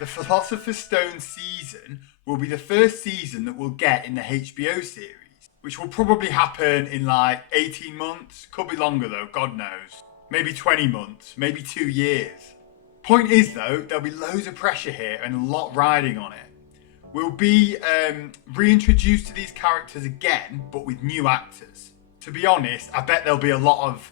The Philosopher Stone season will be the first season that we'll get in the HBO series, which will probably happen in like 18 months. Could be longer though, God knows. Maybe 20 months, maybe 2 years. Point is though, there'll be loads of pressure here and a lot riding on it. We'll be reintroduced to these characters again, but with new actors. To be honest, I bet there'll be a lot of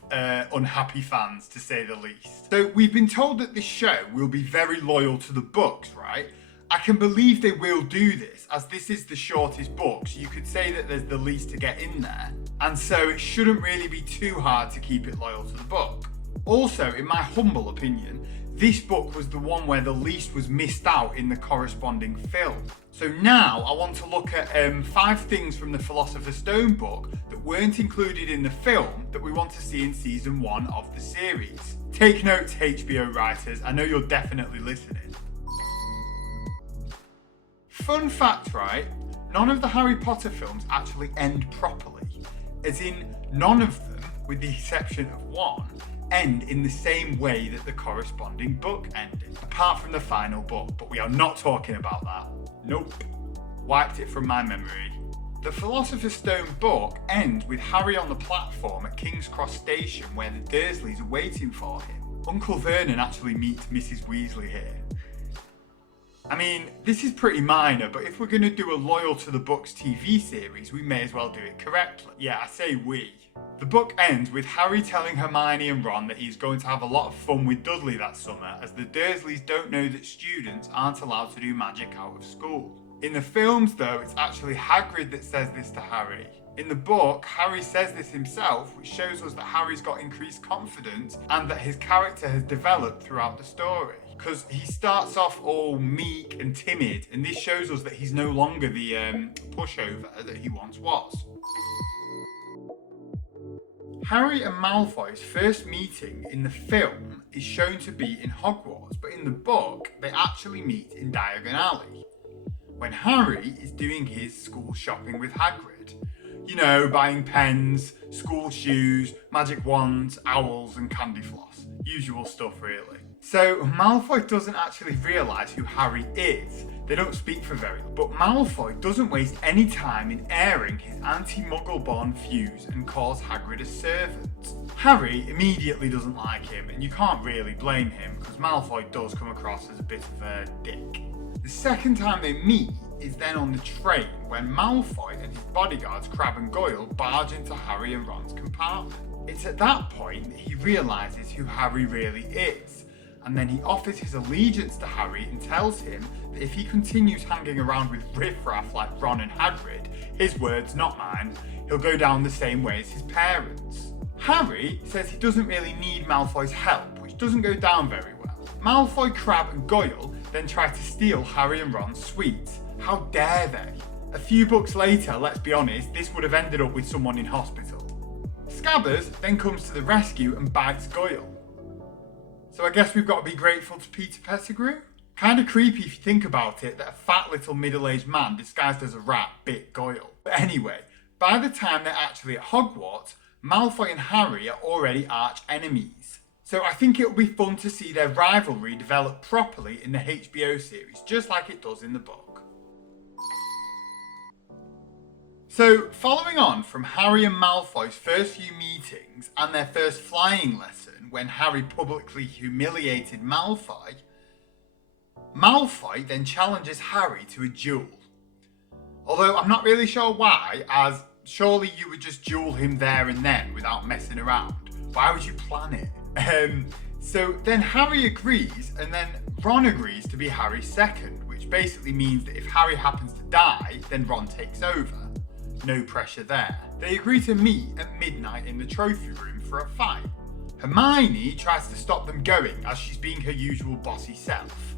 unhappy fans, to say the least. So we've been told that this show will be very loyal to the books, right? I can believe they will do this, as this is the shortest book, so you could say that there's the least to get in there. And so it shouldn't really be too hard to keep it loyal to the book. Also, in my humble opinion, this book was the one where the least was missed out in the corresponding film. So now I want to look at 5 things from the Philosopher Stone book that weren't included in the film that we want to see in season 1 of the series. Take notes, HBO writers, I know you're definitely listening. Fun fact, right? None of the Harry Potter films actually end properly. As in, none of them, with the exception of one, end in the same way that the corresponding book ended, apart from the final book, but we are not talking about that. Nope. Wiped it from my memory. The Philosopher's Stone book ends with Harry on the platform at King's Cross Station where the Dursleys are waiting for him. Uncle Vernon actually meets Mrs. Weasley here. I mean, this is pretty minor, but if we're going to do a loyal to the books TV series, we may as well do it correctly. Yeah, I say we. The book ends with Harry telling Hermione and Ron that he's going to have a lot of fun with Dudley that summer, as the Dursleys don't know that students aren't allowed to do magic out of school. In the films though, it's actually Hagrid that says this to Harry. In the book, Harry says this himself, which shows us that Harry's got increased confidence and that his character has developed throughout the story. Because he starts off all meek and timid, and this shows us that he's no longer the pushover that he once was. Harry and Malfoy's first meeting in the film is shown to be in Hogwarts, but in the book, they actually meet in Diagon Alley, when Harry is doing his school shopping with Hagrid. You know, buying pens, school shoes, magic wands, owls and candy floss. Usual stuff really. So Malfoy doesn't actually realise who Harry is. They don't speak for very long, but Malfoy doesn't waste any time in airing his anti-Muggle-born views and calls Hagrid a servant. Harry immediately doesn't like him, and you can't really blame him because Malfoy does come across as a bit of a dick. The second time they meet is then on the train when Malfoy and his bodyguards Crabbe and Goyle barge into Harry and Ron's compartment. It's at that point that he realises who Harry really is, and then he offers his allegiance to Harry and tells him that if he continues hanging around with riffraff like Ron and Hagrid, his words, not mine, he'll go down the same way as his parents. Harry says he doesn't really need Malfoy's help, which doesn't go down very well. Malfoy, Crabbe and Goyle then try to steal Harry and Ron's sweets. How dare they? A few books later, let's be honest, this would have ended up with someone in hospital. Scabbers then comes to the rescue and bites Goyle. So I guess we've got to be grateful to Peter Pettigrew? Kinda creepy if you think about it that a fat little middle-aged man disguised as a rat bit Goyle. But anyway, by the time they're actually at Hogwarts, Malfoy and Harry are already arch enemies. So I think it'll be fun to see their rivalry develop properly in the HBO series, just like it does in the book. So following on from Harry and Malfoy's first few meetings and their first flying lesson when Harry publicly humiliated Malfoy, Malfoy then challenges Harry to a duel. Although I'm not really sure why, as surely you would just duel him there and then without messing around. Why would you plan it? So then Harry agrees, and then Ron agrees to be Harry's second, which basically means that if Harry happens to die, then Ron takes over. No pressure there. They agree to meet at midnight in the trophy room for a fight. Hermione tries to stop them going as she's being her usual bossy self.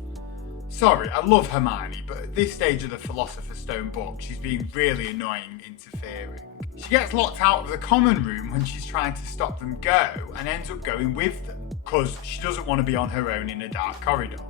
Sorry, I love Hermione, but at this stage of the Philosopher's Stone book, she's being really annoying and interfering. She gets locked out of the common room when she's trying to stop them go and ends up going with them, because she doesn't want to be on her own in a dark corridor.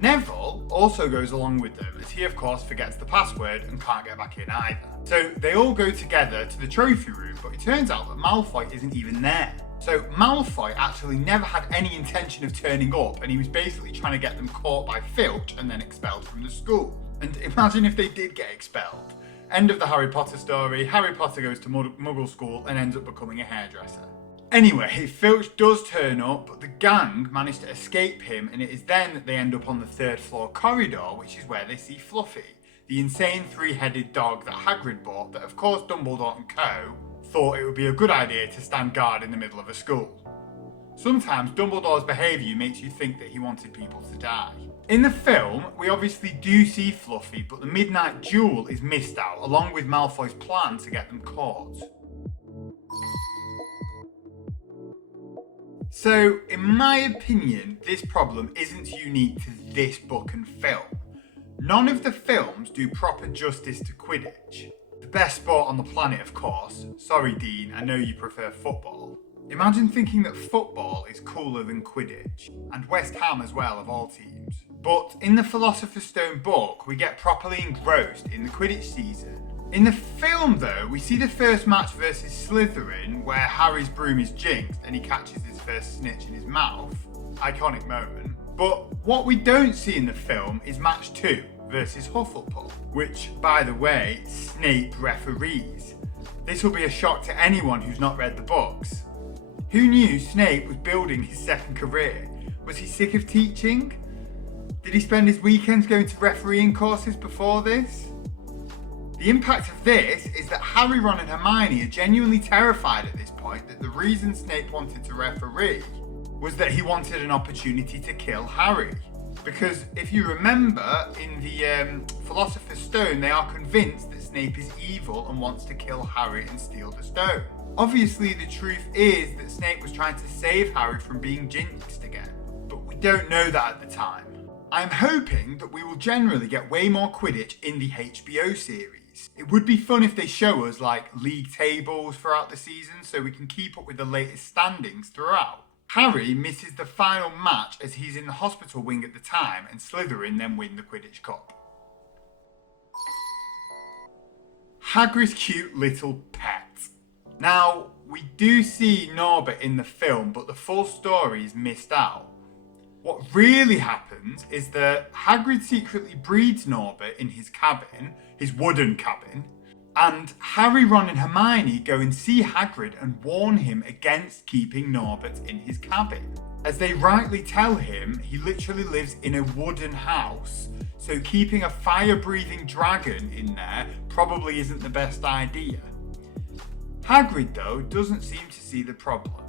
Neville also goes along with them, as he of course forgets the password and can't get back in either. So they all go together to the trophy room, but it turns out that Malfoy isn't even there. So Malfoy actually never had any intention of turning up, and he was basically trying to get them caught by Filch and then expelled from the school. And imagine if they did get expelled. End of the Harry Potter story. Harry Potter goes to Muggle school and ends up becoming a hairdresser. Anyway, Filch does turn up, but the gang manage to escape him, and it is then that they end up on the 3rd floor corridor, which is where they see Fluffy, the insane 3-headed dog that Hagrid bought that of course Dumbledore and co. thought it would be a good idea to stand guard in the middle of a school. Sometimes Dumbledore's behaviour makes you think that he wanted people to die. In the film, we obviously do see Fluffy, but the midnight duel is missed out, along with Malfoy's plan to get them caught. So, in my opinion, this problem isn't unique to this book and film. None of the films do proper justice to Quidditch. The best sport on the planet, of course. Sorry, Dean, I know you prefer football. Imagine thinking that football is cooler than Quidditch, and West Ham as well, of all teams. But in the Philosopher Stone book, we get properly engrossed in the Quidditch season. In the film, though, we see the first match versus Slytherin, where Harry's broom is jinxed and he catches his first snitch in his mouth. Iconic moment. But what we don't see in the film is match 2 versus Hufflepuff, which, by the way, Snape referees. This will be a shock to anyone who's not read the books. Who knew Snape was building his second career? Was he sick of teaching? Did he spend his weekends going to refereeing courses before this? The impact of this is that Harry, Ron and Hermione are genuinely terrified at this point that the reason Snape wanted to referee was that he wanted an opportunity to kill Harry. Because if you remember, in the Philosopher's Stone, they are convinced that Snape is evil and wants to kill Harry and steal the stone. Obviously, the truth is that Snape was trying to save Harry from being jinxed again, but we don't know that at the time. I'm hoping that we will generally get way more Quidditch in the HBO series. It would be fun if they show us like league tables throughout the season so we can keep up with the latest standings throughout. Harry misses the final match as he's in the hospital wing at the time, and Slytherin then win the Quidditch Cup. Hagrid's cute little pet. Now, we do see Norbert in the film, but the full story is missed out. What really happens is that Hagrid secretly breeds Norbert in his cabin, his wooden cabin, and Harry, Ron and Hermione go and see Hagrid and warn him against keeping Norbert in his cabin. As they rightly tell him, he literally lives in a wooden house, so keeping a fire-breathing dragon in there probably isn't the best idea. Hagrid, though, doesn't seem to see the problem.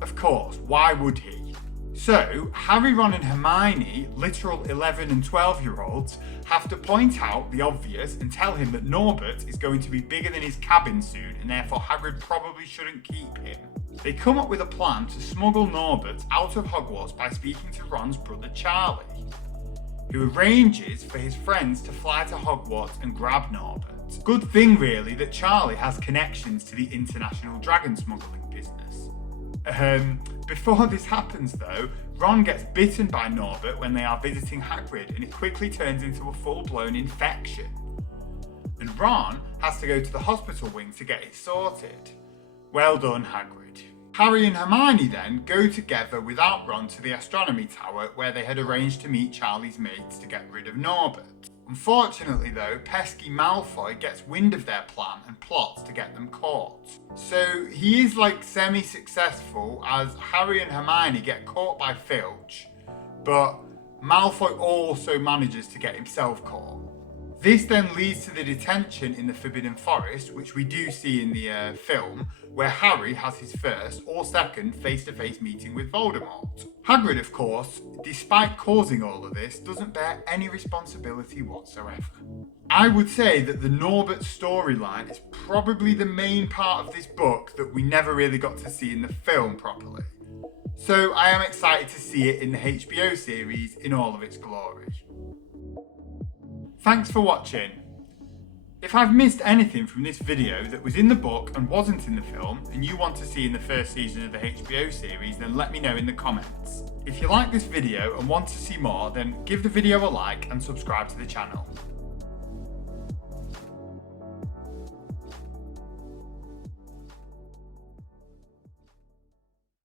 Of course, why would he? So, Harry, Ron and Hermione, literal 11 and 12-year-olds, have to point out the obvious and tell him that Norbert is going to be bigger than his cabin soon and therefore Hagrid probably shouldn't keep him. They come up with a plan to smuggle Norbert out of Hogwarts by speaking to Ron's brother Charlie, who arranges for his friends to fly to Hogwarts and grab Norbert. Good thing really that Charlie has connections to the international dragon smuggling business. Before this happens though, Ron gets bitten by Norbert when they are visiting Hagrid and it quickly turns into a full-blown infection. And Ron has to go to the hospital wing to get it sorted. Well done, Hagrid. Harry and Hermione then go together without Ron to the astronomy tower where they had arranged to meet Charlie's mates to get rid of Norbert. Unfortunately though, pesky Malfoy gets wind of their plan and plots to get them caught. So he is like semi-successful as Harry and Hermione get caught by Filch, but Malfoy also manages to get himself caught. This then leads to the detention in the Forbidden Forest, which we do see in the film, where Harry has his first or second face-to-face meeting with Voldemort. Hagrid, of course, despite causing all of this, doesn't bear any responsibility whatsoever. I would say that the Norbert storyline is probably the main part of this book that we never really got to see in the film properly. So I am excited to see it in the HBO series in all of its glory. Thanks for watching. If I've missed anything from this video that was in the book and wasn't in the film, and you want to see in the first season of the HBO series, then let me know in the comments. If you like this video and want to see more, then give the video a like and subscribe to the channel.